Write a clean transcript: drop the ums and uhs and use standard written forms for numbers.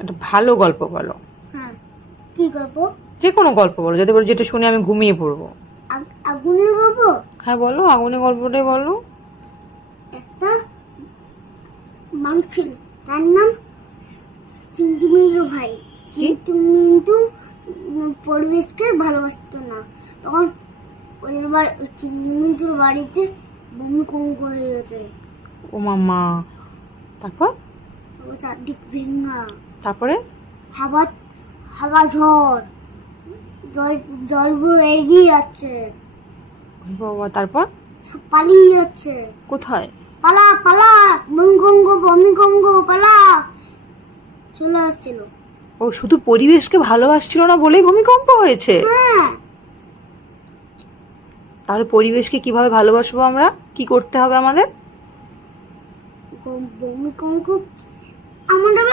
একটা ভালো গল্প বলো। হ্যাঁ, কি গল্প? যে কোনো গল্প বলো, যাতে বলো যেটা শুনে আমি ঘুমিয়ে পড়বো। আগুনের গল্প? হ্যাঁ বলো, আগুনের গল্পটাই বলো। একটা মানুষ ছিল, তার নাম চিন্টু মিন্টু ভাই। কি? চিন্টু মিন্টু পরিবেশকে ভালোবাসতো না। তখন ওদের চিন্টু মিন্টুর বাড়িতে ভূমিকম্প হয়ে গেছে। ও মামা, তারপর? ও চারদিক ভেঙ্গা, তারপরে? হাওয়া হাওয়া ঝড়, জলগুলো এগিয়ে যাচ্ছে, ওরে বাবা, তারপর? সব পালিয়ে যাচ্ছে। কোথায়? পালা পালা, ভূমিকম্প ভূমিকম্প, পালা চলে আসছিল। ও শুধু পরিবেশকে ভালোবাসছিল না বলেই ভূমিকম্প হয়েছে? হ্যাঁ, তাহলে পরিবেশকে কিভাবে ভালোবাসবো আমরা? কি করতে হবে আমাদের? ভূমিকম্প আমাদের